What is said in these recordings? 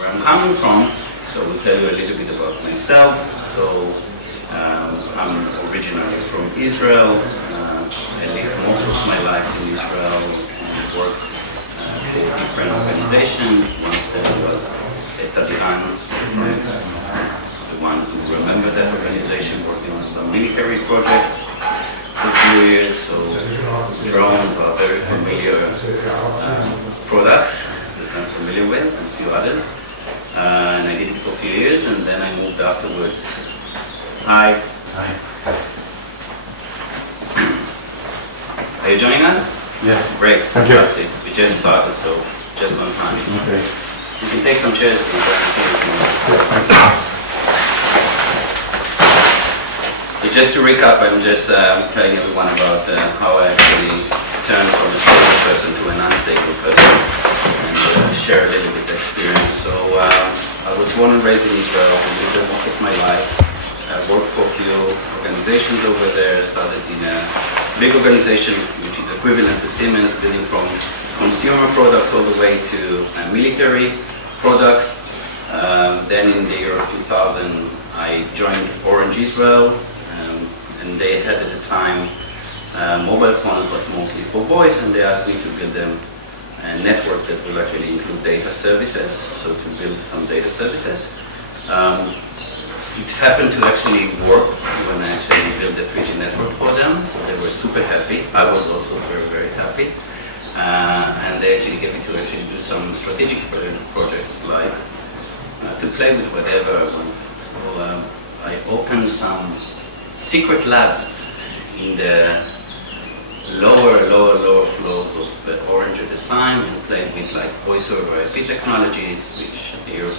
where I'm coming from. So I will tell you a little bit about myself. So I'm originally from Israel. I lived most of my life in Israel and worked for different organizations. One of them was Taliban, the ones who remember that organization, working on some military projects for 2 years. So drones are very familiar products that I'm familiar with, and a few others. And I did it for a few years, and then I moved afterwards. Hi. Hi. Are you joining us? Yes. Great. Thank you. Fantastic. We just started, so just on time. Okay. You can take some chairs. So just to recap, I'm just telling everyone about how I actually turned from a stable person to an unstable person, and share a little bit of experience. So I was born and raised in Israel. I lived there most of my life. I worked for a few organizations over there. Started in a big organization which is equivalent to Siemens, building from consumer products all the way to military products. Then in the year of 2000, I joined Orange Israel, and they had at the time mobile phones, but mostly for voice, and they asked me to build them a network that will actually include data services, so to build some data services. It happened to actually work when I actually built the 3G network for them, so they were super happy. I was also very, very happy. And they actually gave me to actually do some strategic projects, like to play with whatever I want. So I opened some secret labs in the lower floors of Orange at the time, and played with like voice over IP technologies, which in the year of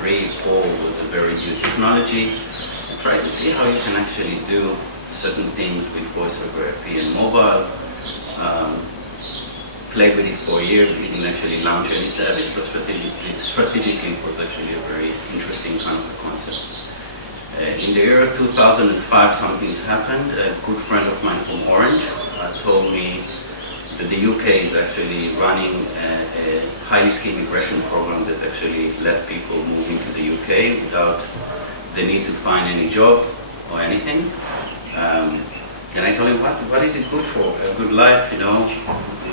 2003-4 was a very new technology. I tried to see how you can actually do certain things with voice over IP and mobile. Played with it for a year. We didn't actually launch any service, but strategically it was actually a very interesting kind of concept. In the year 2005, something happened. A good friend of mine from Orange told me that the UK is actually running a high-risk immigration program that actually let people move into the UK without the need to find any job or anything. And I told him, what is it good for? A good life, you know,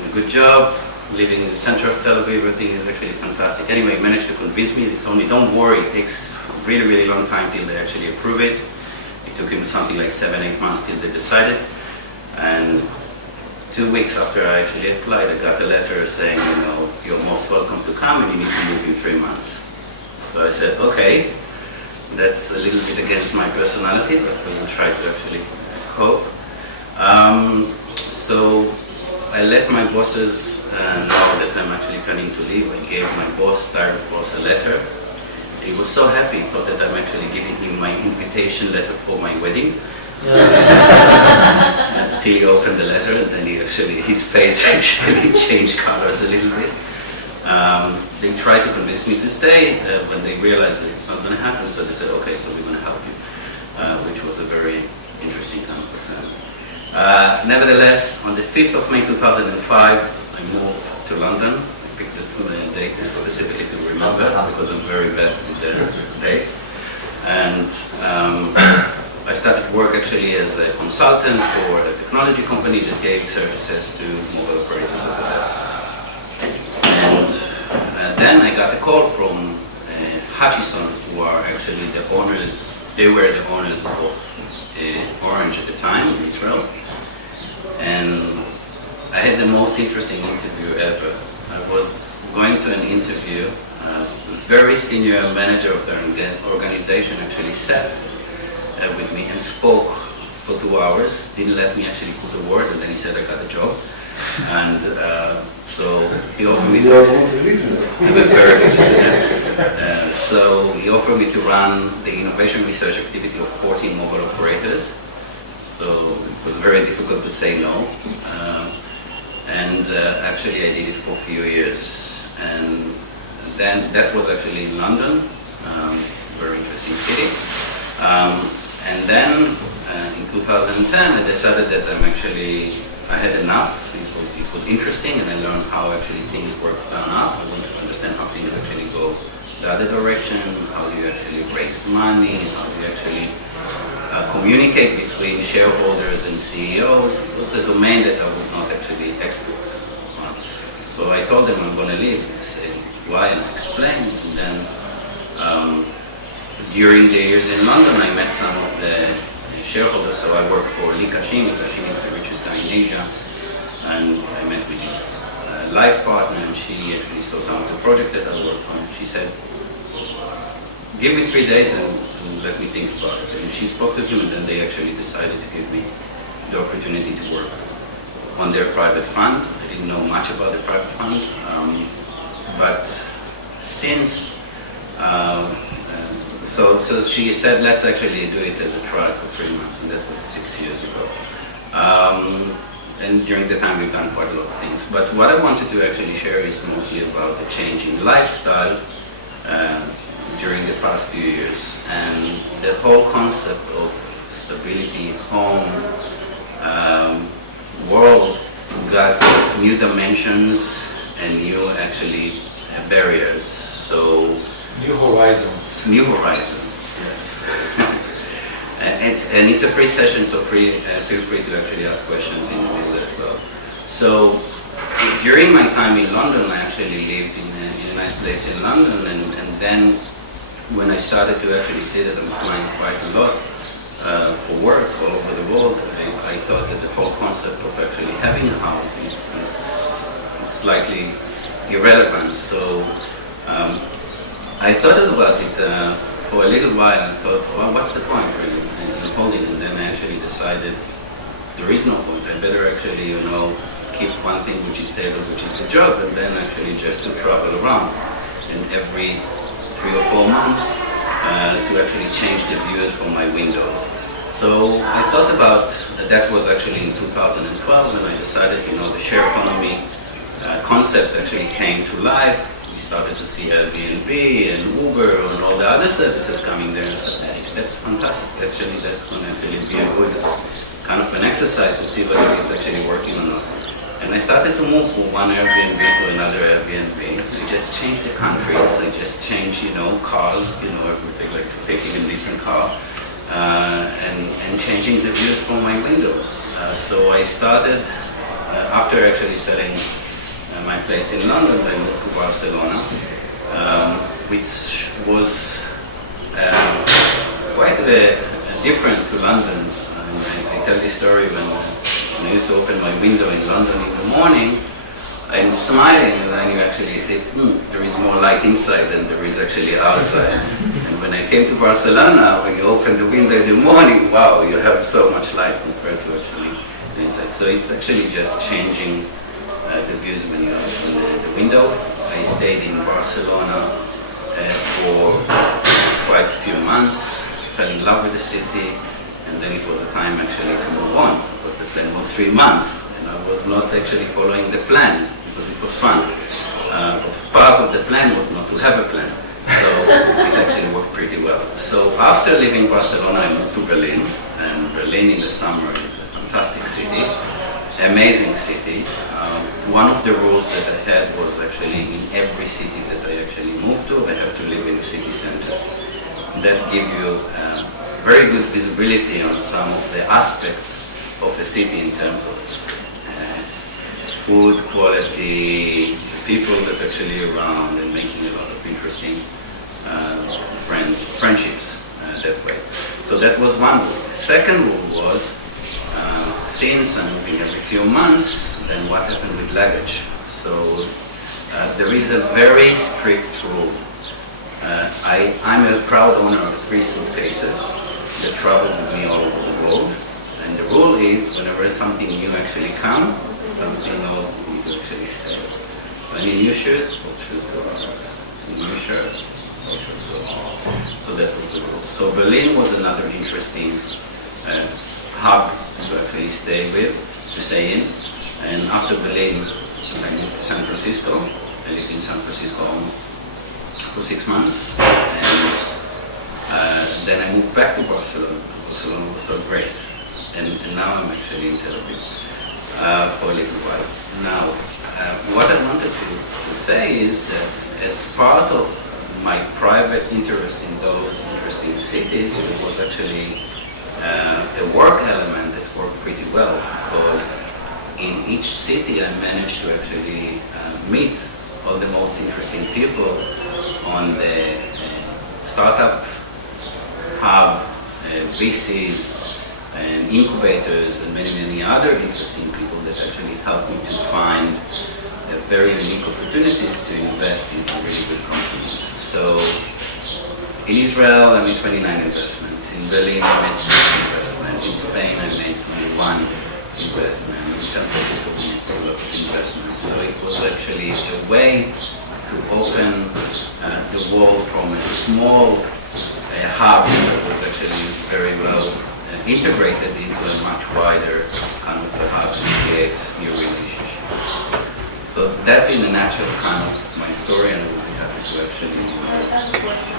a good job, living in the center of Tel Aviv, everything is actually fantastic. Anyway, he managed to convince me. He told me, don't worry, it takes really, really long time till they actually approve it. It took him something like 7-8 months till they decided. And 2 weeks after I actually applied, I got a letter saying, you know, you're most welcome to come and you need to move in 3 months. So I said, okay, that's a little bit against my personality, but we will try to actually cope. So I let my bosses know that I'm actually planning to leave. I gave my boss, direct boss, a letter. He was so happy, he thought that I'm actually giving him my invitation letter for my wedding. Until he opened the letter, and then his face actually changed colors a little bit. They tried to convince me to stay, when they realized that it's not going to happen, so they said, okay, so we're going to help you, which was a very interesting kind of thing. Nevertheless, on the 5th of May 2005, I moved to London. I picked the date specifically to remember because I'm very bad with the date. And I started work actually as a consultant for a technology company that gave services to mobile operators over there. And then I got a call from Hutchison, who are actually the owners. They were the owners of Orange at the time in Israel. And I had the most interesting interview ever. I was going to an interview, very senior manager of the organization actually sat with me and spoke for 2 hours, didn't let me actually put a word, and then he said I got a job. And so he offered me to... I'm a very good listener. So he offered me to run the innovation research activity of 14 mobile operators. So it was very difficult to say no. Actually I did it for a few years. And then that was actually in London, very interesting city. And then in 2010 I decided that I had enough. It was interesting, and I learned how actually things work down up. I wanted to understand how things actually go the other direction, how do you actually raise money, how do you actually communicate between shareholders and CEOs. It was a domain that I was not actually expert on. So I told them I'm going to leave. They said, why? And I explained. And then during the years in London, I met some of the shareholders. So I worked for Lee Kashim. Lee Kashim is the richest guy in Asia. And I met with his life partner, and she actually saw some of the project that I worked on. She said, give me 3 days and let me think about it. And she spoke to him, and then they actually decided to give me the opportunity to work on their private fund. I didn't know much about the private fund, but since, so she said, let's actually do it as a trial for 3 months, and that was 6 years ago. And during the time we've done quite a lot of things. But what I wanted to actually share is mostly about the changing lifestyle during the past few years, and the whole concept of stability, home, world got new dimensions and new actually barriers. So new horizons. New horizons, yes. And it's a free session, so feel free to actually ask questions in the middle as well. So during my time in London, I actually lived in a nice place in London, and then when I started to actually see that I'm flying quite a lot for work all over the world, I thought that the whole concept of actually having a house it's slightly irrelevant. So I thought about it for a little while and thought, well, what's the point really in holding? And then I actually decided there is no point. I better actually, keep one thing which is stable, which is the job, and then actually just to travel around. And every 3 or 4 months to actually change the views from my windows. So I thought about that was actually in 2012 when I decided, the share economy concept actually came to life. We started to see Airbnb and Uber and all the other services coming there, and I said, hey, that's fantastic. Actually, that's going to actually be a good kind of an exercise to see whether it's actually working or not. And I started to move from one Airbnb to another Airbnb. I just changed the countries. I just changed, cars, everything, like taking a different car, and changing the views from my windows. So I started, after actually selling my place in London, I moved to Barcelona, which was quite different to London. I tell this story when I used to open my window in London in the morning, I'm smiling, and then you actually say, there is more light inside than there is actually outside. And when I came to Barcelona, when you open the window in the morning, wow, you have so much light compared to actually the inside. So it's actually just changing the views when you open the window. I stayed in Barcelona for quite a few months, fell in love with the city, and then it was a time actually to move on, because the plan was 3 months, and I was not actually following the plan, because it was fun. But part of the plan was not to have a plan, so it actually worked pretty well. So after leaving Barcelona, I moved to Berlin, and Berlin in the summer is a fantastic city, amazing city. One of the rules that I had was actually in every city that I actually moved to, I have to live in the city center. That gives you very good visibility on some of the aspects of a city in terms of food quality, people that actually around, and making a lot of interesting friendships that way. So that was one rule. Second rule was, since I'm moving every few months, then what happened with luggage? So there is a very strict rule. I'm a proud owner of 3 suitcases that travel with me all over the world. And the rule is, whenever something new actually comes, something old needs to actually stay. I need new shoes, old shoes go on. New shirt, old shoes go on. So that was the rule. So Berlin was another interesting hub to actually stay in. And after Berlin, I moved to San Francisco. I lived in San Francisco almost for 6 months. And then I moved back to Barcelona. Barcelona was so great. And now I'm actually in Tel Aviv. for a little while. Now, what I wanted to say is that as part of my private interest in those interesting cities, it was actually a work element that worked pretty well, because in each city I managed to actually meet all the most interesting people on the startup hub, VCs, and incubators, and many other interesting people that actually helped me to find very unique opportunities to invest in really good companies. So in Israel, I made 29 investments. In Berlin, I made 6 investments. In Spain, I made 21 investments. In San Francisco, we made a lot of investments. So it was actually a way to open the world from a small hub that was actually very well integrated into a much wider kind of a hub and create new relationships. So that's in a nutshell kind of my story, and I would be happy to actually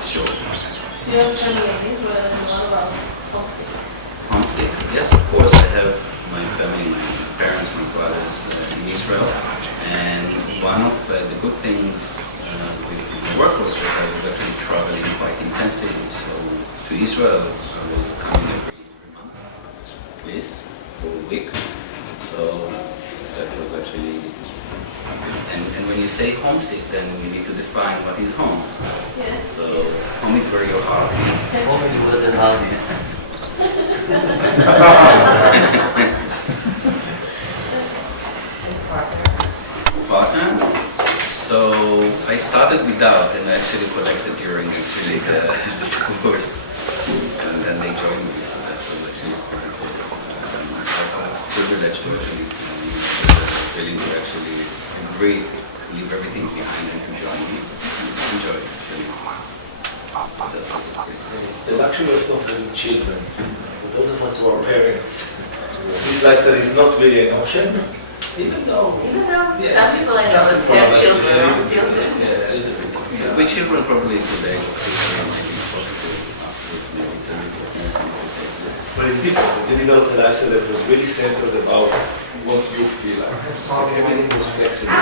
show it. You have family in Israel, and what about homesick? Homesick? Yes, of course. I have my family, my parents, my brothers in Israel, and one of the good things with my work was that I was actually traveling quite intensively. So to Israel, I was coming every month, at least for a week. So that was actually. And when you say homesick, then you need to define what is home. Yes. So home is where your heart is. Home is where the heart is. Partner. So I started without, and I actually collected during the course, and then they joined me. So that was actually very good. I was privileged to actually willing to actually agree, leave everything behind and to join me. Enjoy it. The luxury of not having children. For those of us who are parents, this lifestyle is not really an option, even though. Some people I know that have children still do this. With children probably today, maybe positive afterwards, maybe it's a little bit more complicated. But it's different, because you developed a lifestyle that was really centered about what you feel like. So everything was flexible.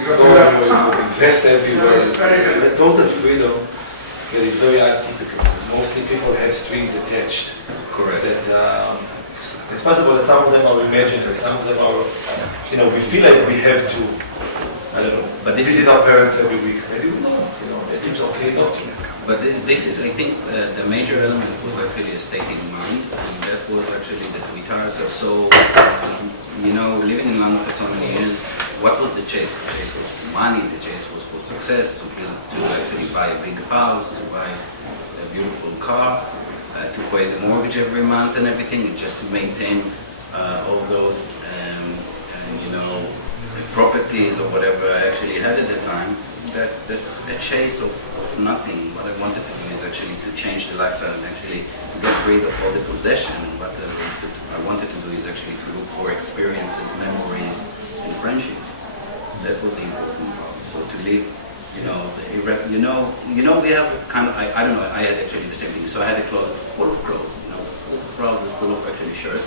You go everywhere, you could invest everywhere. You had total freedom that is very atypical, because mostly people have strings attached. Correct. That, it's possible that some of them are imaginary, some of them are, we feel like we have to, I don't know, But this visit our parents every week. Maybe we don't, it's okay not to. But this is, I think, the major element was actually a state in mind, and that was actually that we taught ourselves. So, living in London for so many years, what was the chase? The chase was for money, the chase was for success, to actually buy a big house, to buy a beautiful car, to pay the mortgage every month and everything, and just to maintain all those, properties or whatever I actually had at the time. That's a chase of nothing. What I wanted to do is actually to change the lifestyle and actually get rid of all the possession. What I wanted to do is actually to look for experiences, memories, and friendships. That was the important part. So to live, we have kind of, I don't know, I had actually the same thing. So I had a closet full of clothes, full of trousers, full of actually shirts.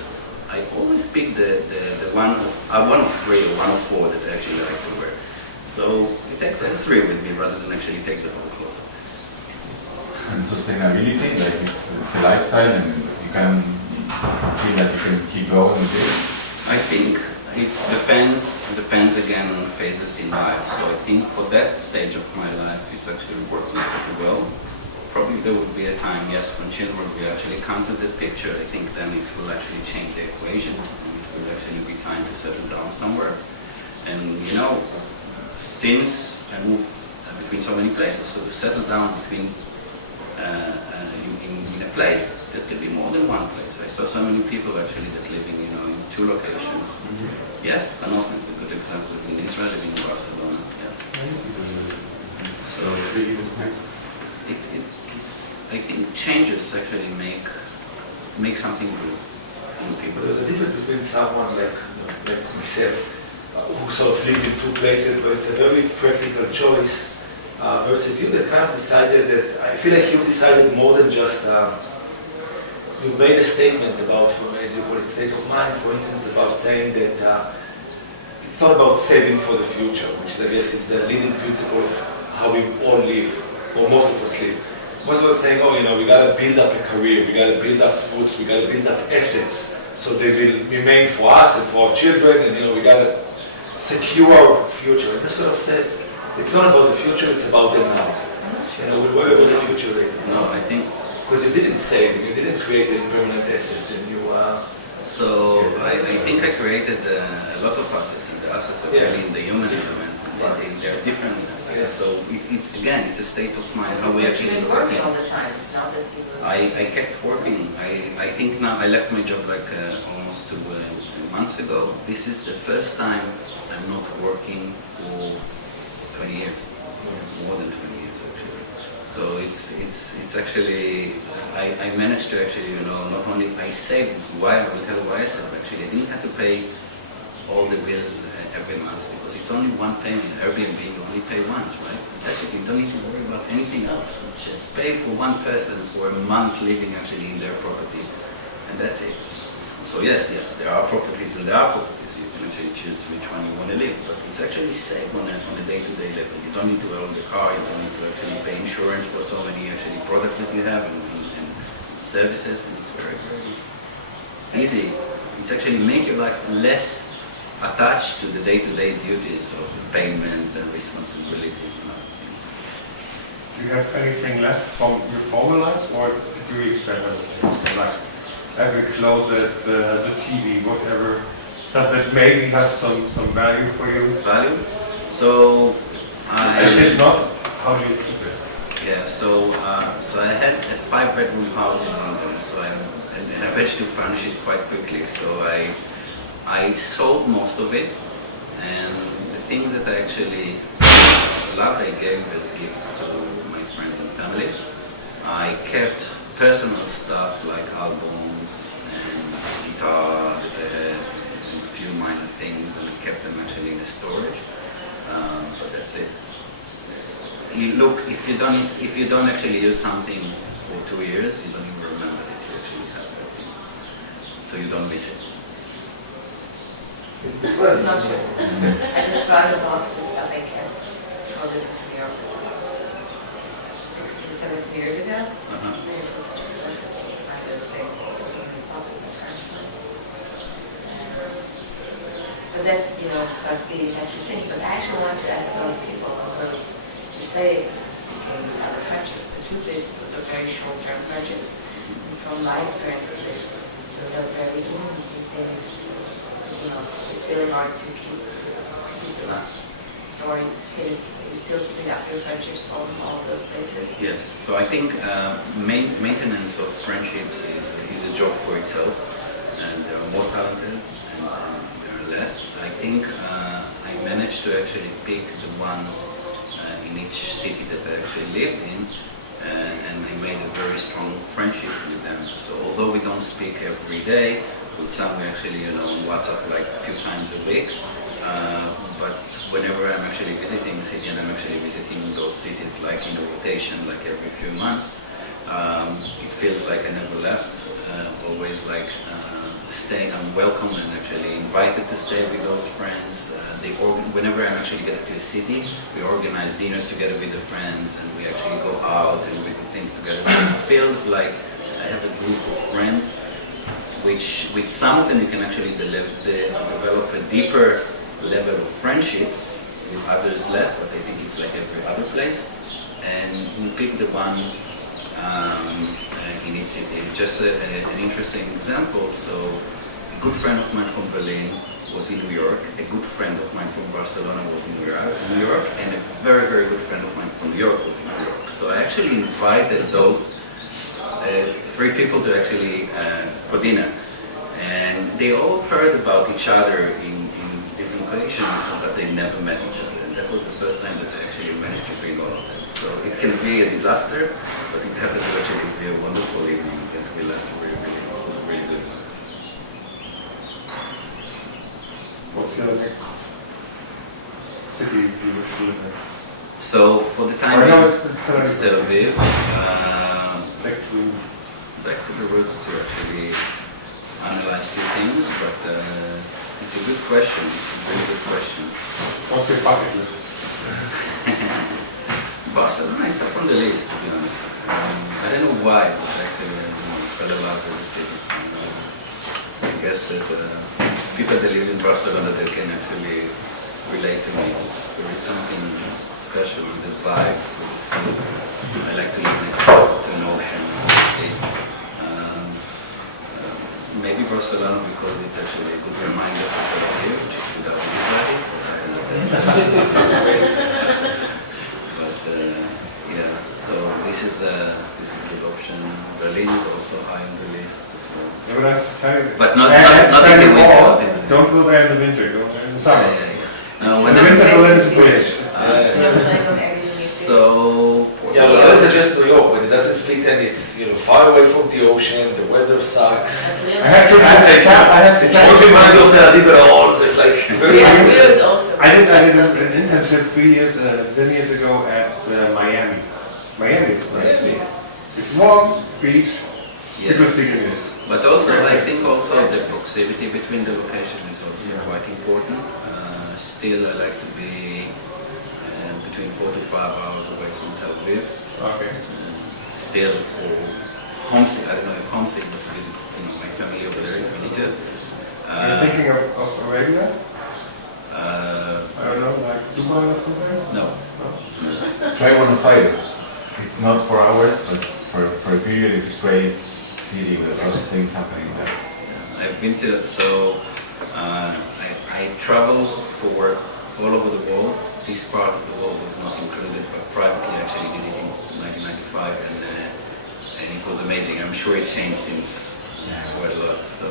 I always pick the one of 3 or one of 4 that I actually like to wear. So I take the 3 with me rather than actually take the whole closet. And sustainability, like it's a lifestyle, and you can feel that you can keep going with it. I think it depends again on phases in life. So I think for that stage of my life, it's actually working pretty well. Probably there will be a time, yes, when children will actually come to the picture. I think then it will actually change the equation. It will actually be time to settle down somewhere. And since I move between so many places, so to settle down between in a place, that can be more than one place. I saw so many people actually that living, in 2 locations. Yes, Canova is a good example. In Israel, living in Barcelona. Yeah. So it's I think changes actually make something good in people. There's a difference between someone like myself, who sort of lives in 2 places, but it's a very practical choice, versus you that kind of decided that, I feel like you decided more than just you made a statement about, as you call it, state of mind, for instance, about saying that it's not about saving for the future, which I guess is the leading principle of how we all live, or most of us live. Most of us saying, oh, you know, we got to build up a career, we got to build up roots, we got to build up assets, so they will remain for us and for our children, and you know, we got to secure our future. And just sort of said, it's not about the future, it's about the now. You know, we'll worry about the future later. No, I think Because you didn't save, you didn't create an permanent asset, and you so. I think I created a lot of assets in the assets are Yeah. really in the human element. They are different assets. Yeah. So it's again, it's a state of mind how we But you've actually been look at working all things. the time, it's not that you was... I kept working. I think now I left my job like almost 2 months ago. This is the first time I'm not working for 20 years, more than 20 years actually. So it's actually I managed to actually, you know, not only I saved. Why I will tell you why I saved. Actually, I didn't have to pay all the bills every month because it's only one payment. Airbnb you only pay once, right? That's it. You don't need to worry about anything else. Just pay for one person for a month living actually in their property, and that's it. So yes, there are properties and there are properties. You can actually choose which one you want to live, but it's actually safe on a day-to-day level. You don't need to own the car. You don't need to actually pay insurance for so many actually products that you have and services, and it's very, very easy. It's actually make your life less attached to the day-to-day duties of payments and responsibilities and other things. Do you have anything left from your former life, or did you resell everything? So like every closet, the TV, whatever, stuff that maybe has some value for you? Value? So And if not, how do you keep it? yeah, so I had a 5-bedroom house in London, so and I managed to furnish it quite quickly. So I sold most of it, and the things that I actually loved I gave as gifts to my friends and family. I kept personal stuff like albums and guitar that I had and a few minor things, and I kept them actually in the storage. But that's it. You look, if you don't actually use something for 2 years, you don't even remember that you actually have that thing. So you don't miss it. It's not true. I just found a box with stuff I kept for living to New York 16, 17 years ago. Uh-huh. And it was such a pleasure to find those things. But that's, you know, about getting in touch with things. But I actually want to ask those people, those who say became other friendships. The truth is, those are very short-term friendships. And from my experience at least, those are very these days. You know, it's really hard to keep them up. So are you still keeping up your friendships from all of those places? Yes. So I think maintenance of friendships is a job for itself, and there are more talented and there are less. I think I managed to actually pick the ones in each city that I actually lived in, and I made a very strong friendship with them. So although we don't speak every day, with some we actually, you know, on WhatsApp like a few times a week. But whenever I'm actually visiting a city, and I'm actually visiting those cities like in a rotation, like every few months, it feels like I never left. Always like staying, I'm welcome and actually invited to stay with those friends. Whenever I'm actually get to a city, we organize dinners together with the friends, and we actually go out and we do things together. So it feels like I have a group of friends, which with some of them you can actually develop a deeper level of friendships, with others less, but I think it's like every other place. And we pick the ones in each city. Just an interesting example, so a good friend of mine from Berlin was in New York, a good friend of mine from Barcelona was in New York, and a very, very good friend of mine from New York was in New York. So I actually invited those 3 people to actually for dinner. And they all heard about each other in different occasions, but they never met each other. And that was the first time that I actually managed to bring all of them. So it can be a disaster, but it happened to actually be a wonderful evening that we left really, it was really good. What's your next city you wish to live in? So for the time Right now being, it's it's Tel Aviv. Back to back to the roots to actually analyze few things, but it's a good question. It's a very good question. What's your bucket list? Barcelona is up on the list, to be honest. I don't know why, but actually I fell in love with the city. I guess that people that live in Barcelona that can actually relate to me. There is something special with the vibe, with the food. I like to live next to an ocean, to the sea. Maybe Barcelona because it's actually a good reminder for Tel Aviv, which is without these values, but I don't know. Yeah, so this is a good option. Berlin is also high on the list. Yeah, but I have to tell you. But not in the winter. Not in the winter. Don't go there in the winter, go there in the summer. No, In when the winter, Berlin is British. So Yeah, but that's just New York, but it doesn't fit and it's far away from the ocean, the weather sucks. I have to tell Don't you. remind of Tel Aviv at all, it's like very Yeah, Rio is also. I did an internship 10 years ago at Miami. Miami is great. Miami. It's warm, beach, people yes. speak English. But also, I think also the proximity between the location is also quite important. Still, I like to be between 4 to 5 hours away from Tel Aviv. Okay. Still, for homesick, I don't know if homesick, but visit my family over there if I need to. Are you thinking of Arabia? I don't know, like Dubai or something? No. Try Buenos Aires. It's not 4 hours, but for a period it's a great city with a lot of things happening there. I've been to, so I travel for work all over the world. This part of the world was not included, but privately actually did it in 1995, and it was amazing. I'm sure it changed since quite a lot, so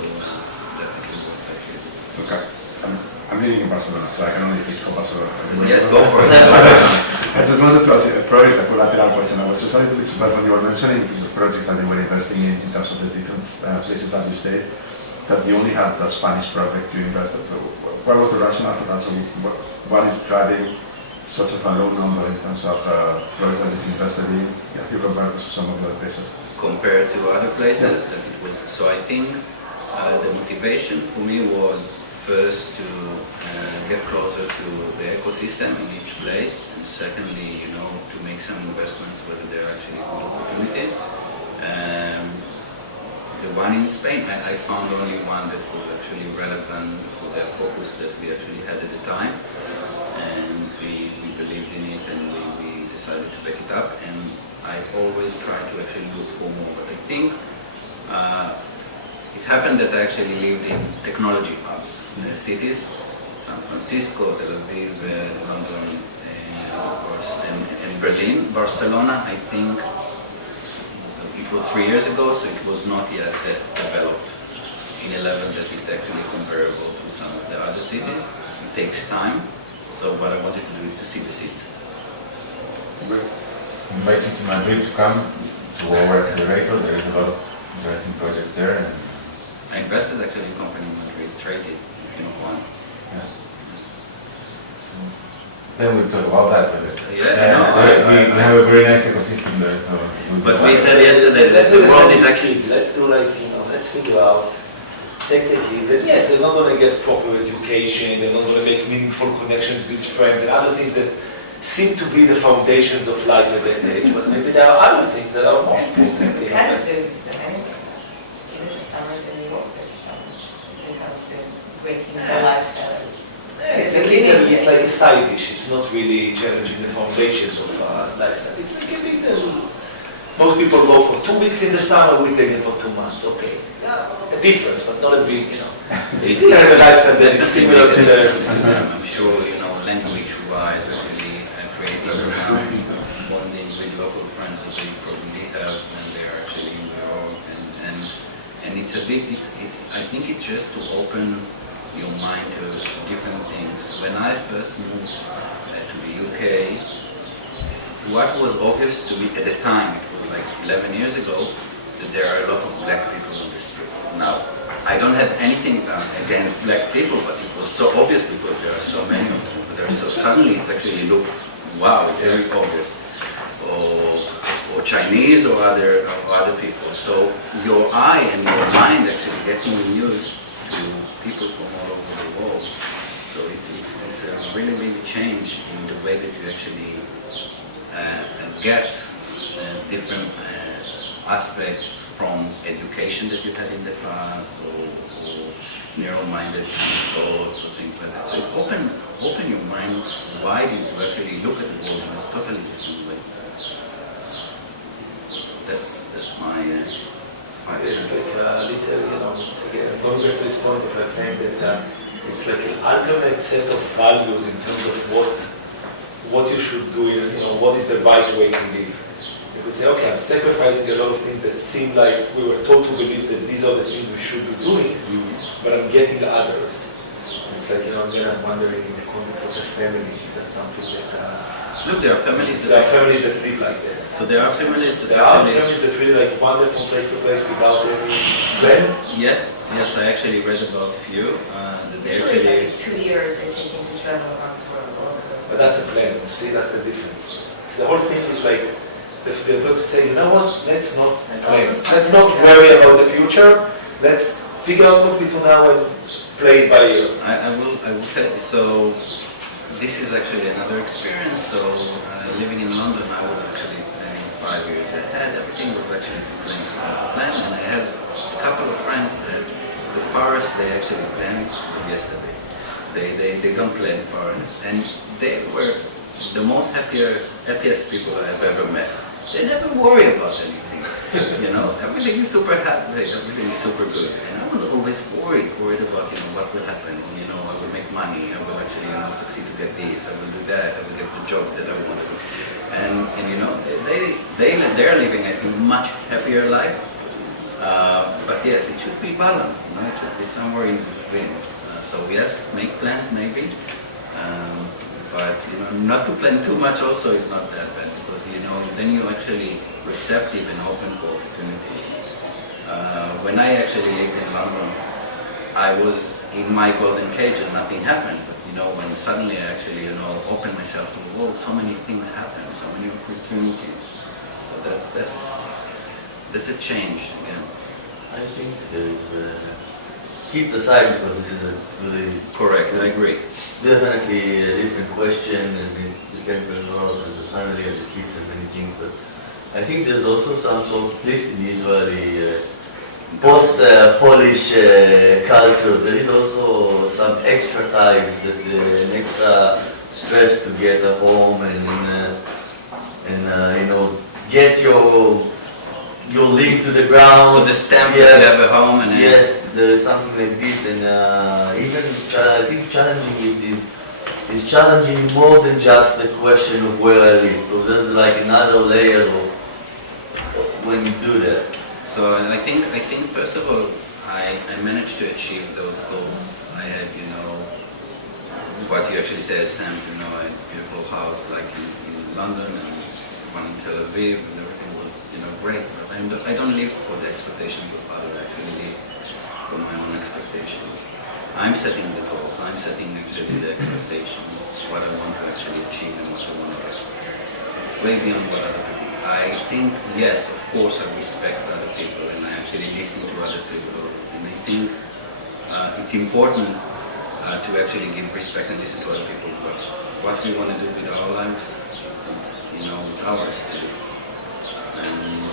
definitely was actually. Okay. I'm living in Barcelona, so I can only speak for Barcelona. Yes, go for it. I just wanted to ask you, probably it's a collateral question. I was just a little bit surprised when you were mentioning the projects that you were investing in terms of the different places that you stayed, that you only had the Spanish project you invested. So what was the rationale for that? So what is driving such a low number in terms of projects that you invested in, if you compare to some of the places? Compared to other places, that it was. So I think the motivation for me was first to get closer to the ecosystem in each place, and secondly, to make some investments whether there are actually good opportunities. The one in Spain, I found only one that was actually relevant for the focus that we actually had at the time, and we believed in it, and we decided to pick it up. And I always try to actually look for more, but I think it happened that I actually lived in technology hubs, cities, San Francisco, Tel Aviv, London, and Berlin. Barcelona, I think it was 3 years ago, so it was not yet developed in 11 that it's actually comparable to some of the other cities. It takes time, so what I wanted to do is to see the city. Invite you to Madrid to come to our accelerator. There is a lot of interesting projects there. And I invested actually in a company in Madrid, traded, one. yeah. Then we'll talk about that. But we have a very nice ecosystem there. So But we said yesterday that Let's the do the world same is as actually. kids. Let's do let's figure out, take the kids, and yes, they're not going to get proper education, they're not going to make meaningful connections with friends and other things that seem to be the foundations of life at that age, but maybe there are other things that are more important. You kind of do them anyway. Even the summer in New York, there's some they kind of do breaking the lifestyle. It's a little, it's like a side dish, it's not really challenging the foundations of lifestyle. It's like a little, most people go for 2 weeks in the summer, we take them for 2 months, okay. A difference, but not a big, They still have a lifestyle that is similar to the... I'm sure, language-wise, actually, creating some bonding with local friends that they probably have when they are actually in Europe, and it's a bit, I think it's just to open your mind to different things. When I first moved to the UK, what was obvious to me at the time, it was like 11 years ago, that there are a lot of black people on the street. Now, I don't have anything against black people, but it was so obvious because there are so many of them. So suddenly it actually looked, wow, it's very obvious. Or or Chinese or other people. So your eye and your mind actually getting used to people from all over the world. So it's a really, really change in the way that you actually get different aspects from education that you had in the past, or narrow-minded thoughts or things like that. So it open your mind wide. You actually look at the world in a totally different way. That's my It's like a little, it's again, going back to this point of saying that it's like an alternate set of values in terms of what you should do, what is the right way to live. You could say, okay, I'm sacrificing a lot of things that seem like we were taught to believe that these are the things we should be doing, but I'm getting others. It's like, then I'm wondering in the context of a family, that's something that... Look, there are families that live like that. So there are families that There are actually... families that really like wander from place to place without any plan. Yes, I actually read about a few. That they Usually it's actually... like 2 years they take them to travel around the world. But that's a plan, you see, that's the difference. So the whole thing is like, they're going to say, you know what, let's not plan. Let's not worry about the future. Let's figure out what we do now and play it by ear. I will tell you. So this is actually another experience. So living in London, I was actually planning 5 years ahead. Everything was actually planned, and I had a couple of friends that the farthest they actually planned was yesterday. They don't plan far, and they were the most happiest people I've ever met. They never worry about anything. Everything is super happy, everything is super good. And I was always worried about, what will happen. I will make money, I will actually, succeed to get this, I will do that, I will get the job that I want to do. And they're living, I think, much happier life. But yes, it should be balanced, it should be somewhere in between. So yes, make plans maybe. But not to plan too much also is not that bad, because then you're actually receptive and open for opportunities. When I actually lived in London, I was in my golden cage and nothing happened. But when suddenly I actually opened myself to the world, so many things happen, so many opportunities. So that's a change again. I think there's kids aside, because this is a really correct. I agree. Definitely a different question, and it depends a lot on the family and the kids and many things. But I think there's also some sort, at least in the Israeli post-Polish culture, there is also some extra ties, an extra stress to get a home and get your link to the ground. So the stamp that you have a home and yes. There's something like this, and even I think challenging it is challenging more than just the question of where I live. So there's like another layer of when you do that. So I think first of all, I managed to achieve those goals. I had what you actually say, a stamp, a beautiful house like in London and one in Tel Aviv, and everything was great. But I don't live for the expectations of others. I actually live for my own expectations. I'm setting the goals, I'm setting actually the expectations, what I want to actually achieve and what I want to get. It's way beyond what other people. I think, yes, of course I respect other people and I actually listen to other people, and I think it's important to actually give respect and listen to other people, but what we want to do with our lives, it's ours to do. And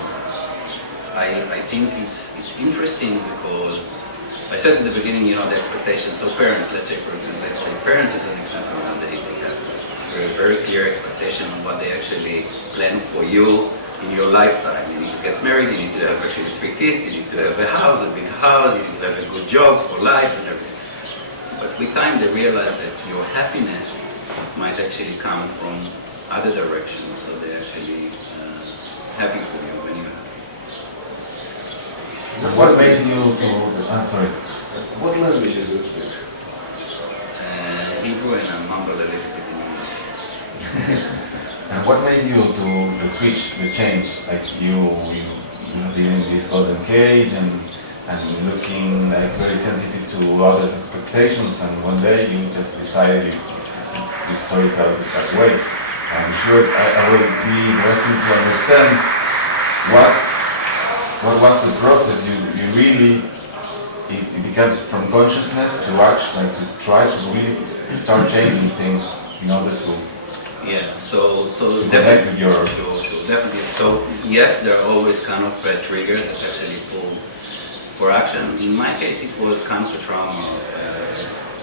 I think it's interesting because I said in the beginning, the expectations. So parents, let's say for example, parents is an example now. They have a very clear expectation on what they actually plan for you in your lifetime. You need to get married, you need to have actually 3 kids, you need to have a house, a big house, you need to have a good job for life and everything. But with time they realize that your happiness might actually come from other directions, so they're actually happy for you when you're happy. What made you to... sorry. What languages do you speak? Hebrew, and I mumble a little bit in English. And what made you to switch, the change? Like you have been in this golden cage and looking like very sensitive to others' expectations, and one day you just decided you started out that way. I'm sure I will be interested to understand what was the process? You really, it becomes from consciousness to action, like to try to really start changing things in order to Yeah, so connect definitely, with your... sure, definitely. So yes, there are always kind of a trigger that actually pull for action. In my case, it was kind of a trauma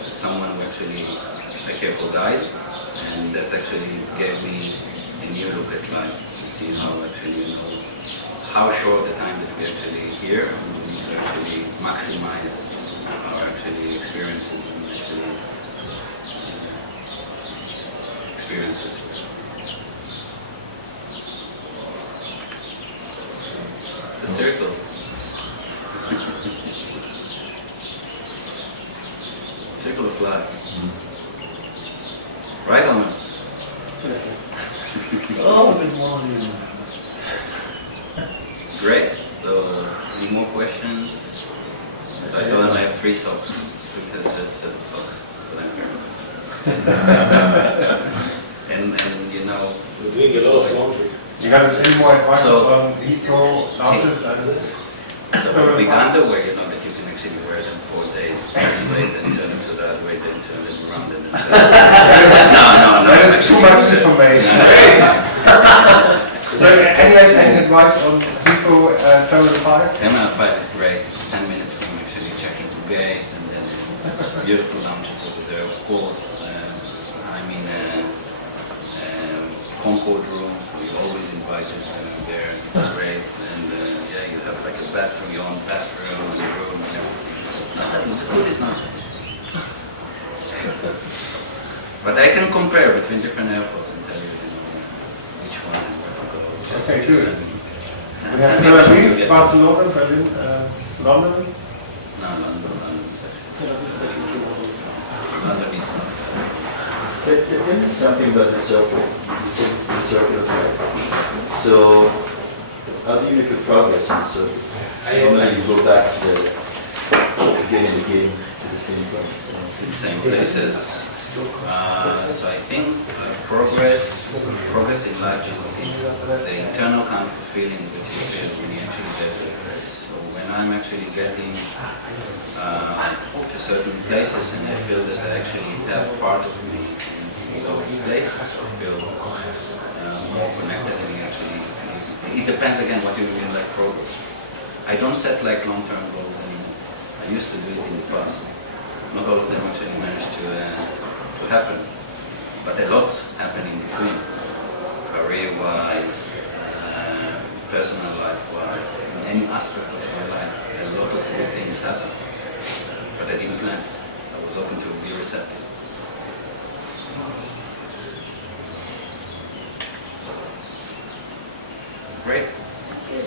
of someone who actually a careful died, and that actually gave me a new look at life to see how actually, how short the time that we actually here, and we need to actually maximize our actually experiences and actually experiences. It's a circle. Circle of life. Right, Alman? Oh, good morning. Great. So, any more questions? I told him I have 3 socks. 3 sets of socks. But I'm here. And We're doing a lot of laundry. You have any more advice So- on eco lounges and this? so big underwear, that you can actually wear them 4 days. This way, then turn it to that way, then turn it around, and then turn it. No. That is too actually, much information. So any advice on eco Terminal 5? Terminal 5 is great. It's 10 minutes from actually checking the gate, and then beautiful lounges over there, of course. Concord rooms, we always invited there. It's great, and you have like a bathroom, your own bathroom, and a room, and everything. So it's not the food is not. But I can compare between different airports and tell you, which one and where to go. Just Okay, good. send me- We send have me Tel what you Aviv, get. Barcelona, Berlin, London. No, London is actually. London is not. Tell me something about the circle. You said it's the circle of life. So, how do you make a progress in the circle? How do you go back to again and again to the same place? In the same places. So I think progress in life is the internal kind of feeling that you feel when you actually get there. So when I'm actually getting to certain places and I feel that I actually have part of me in those places, I feel more connected, and it depends again what you mean like progress. I don't set like long-term goals anymore. I used to do it in the past. Not all of them actually managed to happen, but a lot happened in between, career-wise, personal life-wise, in any aspect of my life. A lot of good things happened, but I didn't plan. I was open to be receptive. Great. Good.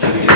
Thank you.